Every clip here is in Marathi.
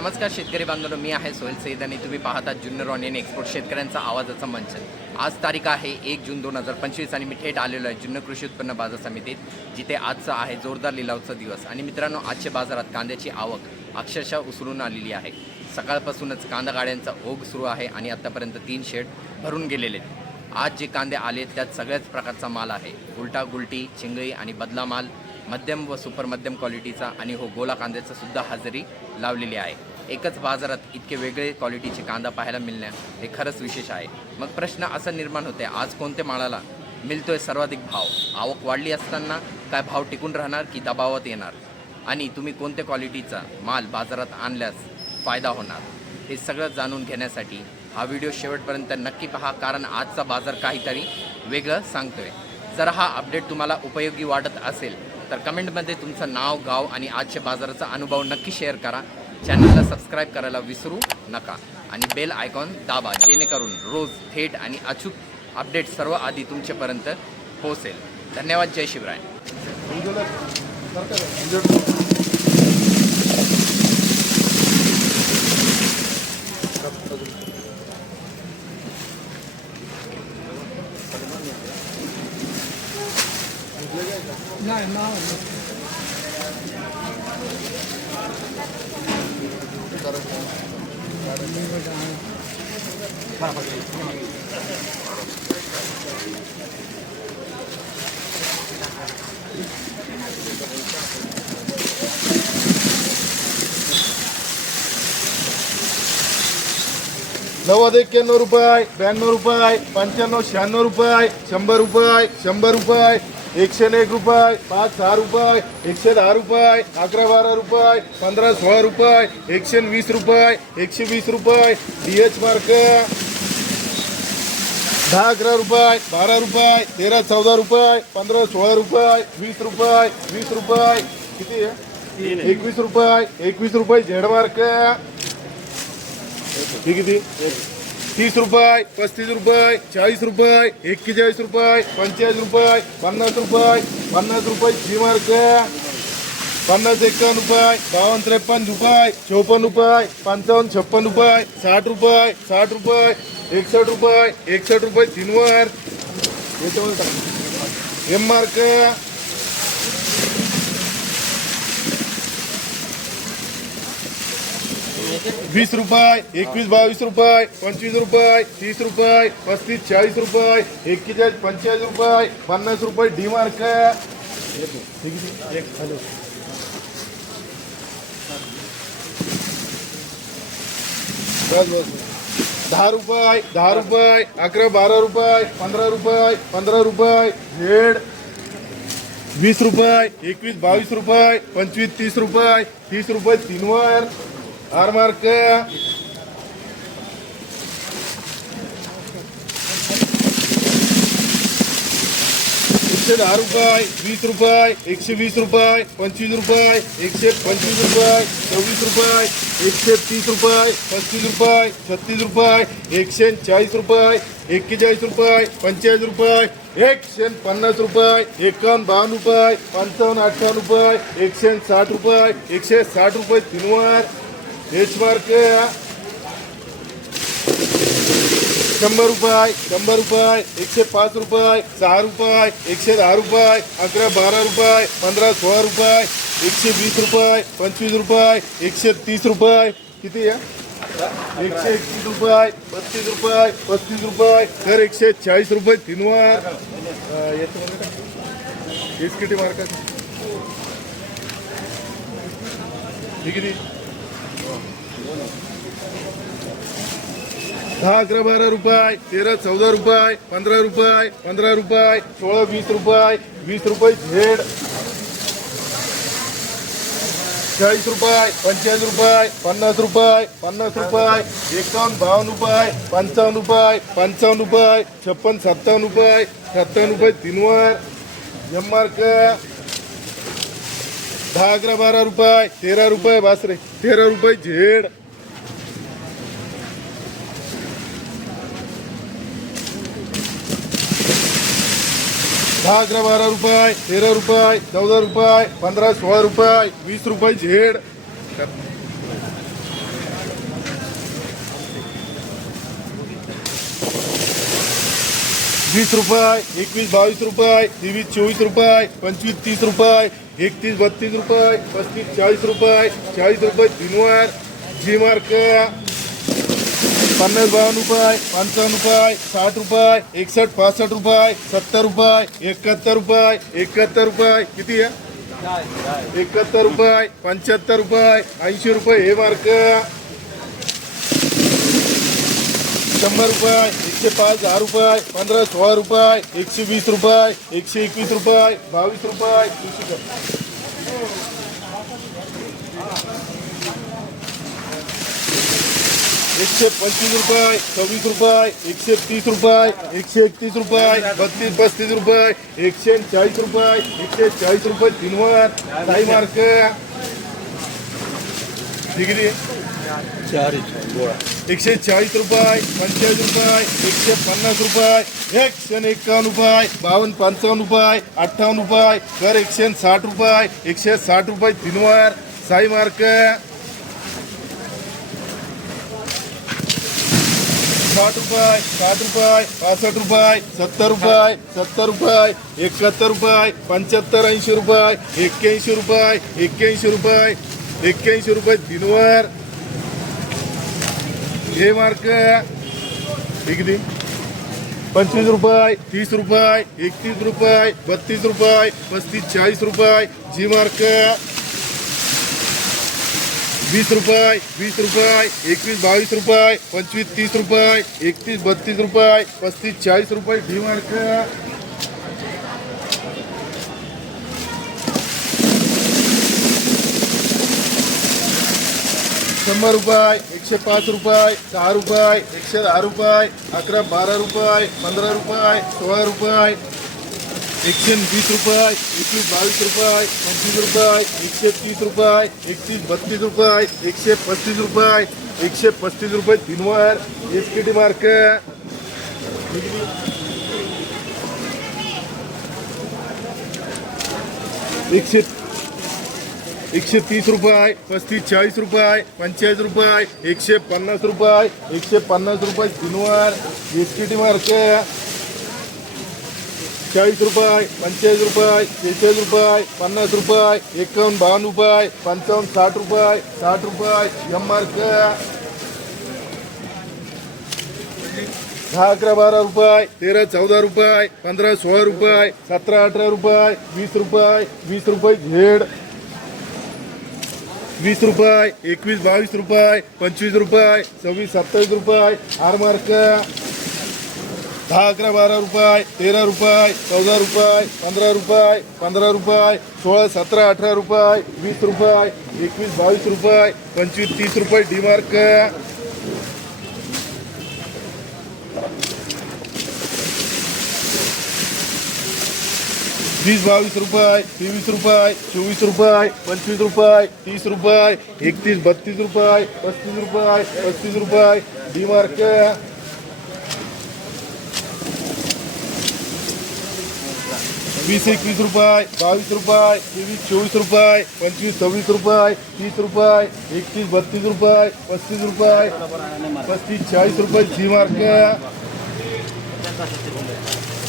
नमस्कार शेतकरी बांधवांनो मी आहे सोहेल सईद आणि तुम्ही पाहता जुन्नर ऑनियन एक्सपोर्ट शेतकऱ्यांचा आवाजाचा मंच. आज तारीख आहे एक जून दोन हजार पंचवीस आणि मी थेट आलेलो आहे जुन्नर कृषी उत्पन्न बाजार समितीत जिथे आजचा आहे जोरदार लिलावचा दिवस. आणि मित्रांनो आजच्या बाजारात कांद्याची आवक अक्षरशः उसळून आलेली आहे. सकाळपासूनच कांदा गाड्यांचा ओघ सुरू आहे आणि आत्तापर्यंत तीन शेड भरून गेलेले आहेत. आज जे कांदे आले त्यात सगळ्याच प्रकारचा माल आहे. उलटा गुलटी चिंगळी आणि बदला माल मध्यम व सुपर मध्यम क्वालिटीचा आणि हो गोला कांद्याचा सुद्धा हजेरी लावलेली आहे. एकच बाजारात इतके वेगळे क्वालिटीचे कांदा पाहायला मिळणे हे खरंच विशेष आहे. मग प्रश्न असा निर्माण होते आज कोणत्या मालाला मिळतोय सर्वाधिक भाव? आवक वाढली असताना काय भाव टिकून राहणार की दबावात येणार? आणि तुम्ही कोणत्या क्वालिटीचा माल बाजारात आणल्यास फायदा होणार? हे सगळं जाणून घेण्यासाठी हा व्हिडिओ शेवटपर्यंत नक्की पहा कारण आजचा बाजार काहीतरी वेगळं सांगतोय. जर हा अपडेट तुम्हाला उपयोगी वाटत असेल तर कमेंटमध्ये तुमचं नाव गाव आणि आजच्या बाजाराचा अनुभव नक्की शेअर करा. चॅनलला सबस्क्राईब करायला विसरू नका आणि बेल आयकॉन दाबा जेणेकरून रोज थेट आणि अचूक अपडेट सर्व आधी तुमच्यापर्यंत पोहोचेल. धन्यवाद जय शिवराय. नव्वद एक्क्याण्णव रुपये ब्याण्णव रुपये पंच्याण्णव शहाण्णव रुपये शंभर रुपये शंभर रुपये एकशे एक रुपये पाच सहा रुपये एकशे दहा रुपये अकरा बारा रुपये पंधरा सोळा रुपये एकशे वीस रुपये एकशे वीस रुपये डी एच मार्क दहा अकरा रुपये बारा रुपये तेरा चौदा रुपये पंधरा सोळा रुपये वीस रुपये वीस रुपये किती आहे? एकवीस रुपये एकवीस रुपये झेड मार्क हे किती? तीस रुपये पस्तीस रुपये चाळीस रुपये एक्केचाळीस रुपये पंचेचाळीस रुपये पन्नास रुपये पन्नास रुपये सी मार्क. पन्नास एक्कावन्न रुपये बावन्न त्रेपन्न रुपये चौपन्न रुपये पंचावन्न छप्पन रुपये साठ रुपये साठ रुपये एकसष्ट रुपये एकसष्ट रुपये तीनवर एम मार्क वीस रुपये एकवीस बावीस रुपये पंचवीस रुपये तीस रुपये पस्तीस चाळीस रुपये एक्केचाळीस पंचेचाळीस रुपये पन्नास रुपये डी मार्क. बस बस दहा रुपये दहा रुपये अकरा बारा रुपये पंधरा रुपये पंधरा रुपये झेड वीस रुपये एकवीस बावीस रुपये पंचवीस तीस रुपये तीस रुपये तीनवर. R mark. एकशे दहा रुपये वीस रुपये एकशे वीस रुपये पंचवीस रुपये एकशे पंचवीस रुपये सव्वीस रुपये एकशे तीस रुपये पस्तीस रुपये छत्तीस रुपये एकशे चाळीस रुपये एक्केचाळीस रुपये पंचेचाळीस रुपये एकशे पन्नास रुपये एकावन्न बावन्न रुपये पंचावन्न अठ्ठावन्न रुपये एकशे साठ रुपये एकशे साठ रुपये तीनवर. हेच मार्क शंभर रुपये शंभर रुपये एकशे पाच रुपये सहा रुपये एकशे दहा रुपये अकरा बारा रुपये पंधरा सोळा रुपये एकशे वीस रुपये पंचवीस रुपये एकशे तीस रुपये. किती या एकशे एकतीस रुपये बत्तीस रुपये पस्तीस रुपये तर एकशे चाळीस रुपये तीनवर हेच किती मार्काचे किती? दहा अकरा बारा रुपये तेरा चौदा रुपये पंधरा रुपये पंधरा रुपये सोळा वीस रुपये वीस रुपये झेड. चाळीस रुपये पंचेचाळीस रुपये पन्नास रुपये पन्नास रुपये एकावन्न बावन्न रुपये पंचावन्न रुपये पंचावन्न रुपये छप्पन सत्तावन्न रुपये सत्तावन्न रुपये तीनवर एम मार्क दहा अकरा बारा रुपये तेरा रुपये बासरे तेरा रुपये झेड. दहा अकरा बारा रुपये तेरा रुपये चौदा रुपये पंधरा सोळा रुपये वीस रुपये झेड. वीस रुपये एकवीस बावीस रुपये तेवीस चोवीस रुपये पंचवीस तीस रुपये एकतीस बत्तीस रुपये पस्तीस चाळीस रुपये चाळीस रुपये झिनवार जी मार्क पन्नास बावन्न रुपये पंचावन्न रुपये साठ रुपये एकसष्ट पासष्ट रुपये सत्तर रुपये एकाहत्तर रुपये एकाहत्तर रुपये किती आहे एकाहत्तर रुपये पंच्याहत्तर रुपये ऐंशी रुपये हे मार्क शंभर रुपये एकशे पाच दहा रुपये पंधरा सोळा रुपये एकशे वीस रुपये एकशे एकवीस रुपये बावीस रुपये. एकशे पंचवीस रुपये सव्वीस रुपये एकशे तीस रुपये एकशे एकतीस रुपये बत्तीस पस्तीस रुपये एकशे चाळीस रुपये एकशे चाळीस रुपये तीनवर काही मार्क. किती? एकशे चाळीस रुपये पंचेचाळीस रुपये एकशे पन्नास रुपये एकशे एक्कावन्न रुपये बावन्न पंचावन्न रुपये अठ्ठावन्न रुपये कर एकशे साठ रुपये एकशे साठ रुपये तीनवर साई मार्क. साठ रुपये साठ रुपये पासष्ट रुपये सत्तर रुपये सत्तर रुपये एकाहत्तर रुपये पंच्याहत्तर ऐंशी रुपये एक्क्याऐंशी रुपये एक्क्याऐंशी रुपये एक्क्याऐंशी रुपये दिनवर हे मार्क हे किती? पंचवीस रुपये तीस रुपये एकतीस रुपये बत्तीस रुपये पस्तीस चाळीस रुपये. जी मार्क वीस रुपये वीस रुपये एकवीस बावीस रुपये, पंचवीस, तीस रुपये, एकतीस, बत्तीस रुपये, पस्तीस, चाळीस रुपये डी मार्क. शंभर रुपये, एकशे पाच रुपये सहा रुपये, एकशे दहा रुपये, अकरा, बारा रुपये, पंधरा रुपये, सोळा रुपये एकशे वीस रुपये एकवीस बावीस रुपये, पंचवीस रुपये, एकशे तीस रुपये एकतीस बत्तीस रुपये, एकशे पस्तीस रुपये, एकशे पस्तीस रुपये तीनवर एस के टी मार्क एकशे एकशे तीस रुपये, पस्तीस, चाळीस रुपये, पंचेचाळीस रुपये, एकशे पन्नास रुपये, एकशे पन्नास रुपये तीनवर एस के टी मार्क चाळीस रुपये पंचेचाळीस रुपये शेहेचाळीस रुपये पन्नास रुपये एकावन्न बावन्न रुपये पंचावन्न साठ रुपये साठ रुपये एम मार्क दहा अकरा बारा रुपये तेरा चौदा रुपये पंधरा सोळा रुपये सतरा अठरा रुपये वीस रुपये वीस रुपये झेड वीस रुपये एकवीस बावीस रुपये पंचवीस रुपये सव्वीस सत्तावीस रुपये आर मार्क दहा अकरा बारा रुपये, तेरा रुपये, चौदा रुपये, पंधरा रुपये पंधरा रुपये, सोळा, सतरा, अठरा रुपये, वीस रुपये, एकवीस, बावीस रुपये, पंचवीस, तीस रुपये डी मार्क. वीस, बावीस रुपये, तेवीस रुपये, चोवीस रुपये, पंचवीस रुपये, तीस रुपये, एकतीस, बत्तीस रुपये, पस्तीस रुपये पस्तीस रुपये, डी वीस एकवीस रुपये बावीस रुपये तेवीस चोवीस रुपये पंचवीस सव्वीस रुपये तीस रुपये एकतीस बत्तीस रुपये पस्तीस रुपये पस्तीस चाळीस रुपये जी मार्क.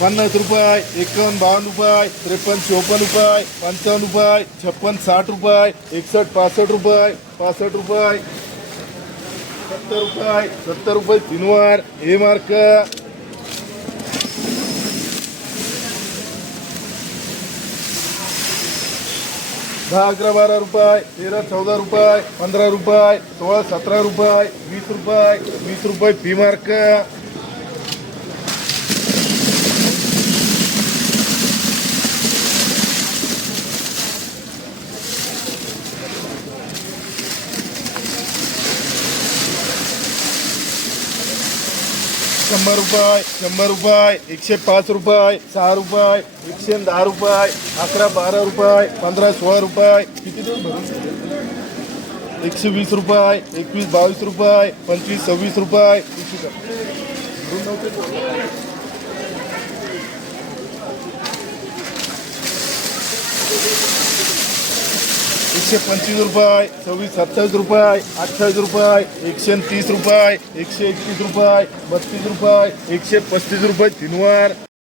पन्नास रुपये एकावन्न बावन्न रुपये त्रेपन्न चोपन्न रुपये पंचावन्न रुपये छप्पन साठ रुपये एकसष्ट पासष्ट रुपये पासष्ट रुपये सत्तर रुपये सत्तर रुपये तीनवार हे मार्क. दहा अकरा बारा रुपये तेरा चौदा रुपये पंधरा रुपये सोळा सतरा रुपये वीस रुपये वीस रुपये फी मार्क शंभर रुपये शंभर रुपये एकशे पाच रुपये सहा रुपये एकशे दहा रुपये अकरा बारा रुपये पंधरा सोळा रुपये किती देऊ भरून एकशे वीस रुपये एकवीस बावीस रुपये पंचवीस सव्वीस रुपये किती भरून नव्हते? एकशे पंचवीस रुपये सव्वीस सत्तावीस रुपये अठ्ठावीस रुपये एकशे तीस रुपये एकशे एकतीस रुपये बत्तीस रुपये एकशे पस्तीस रुपये तीनवार.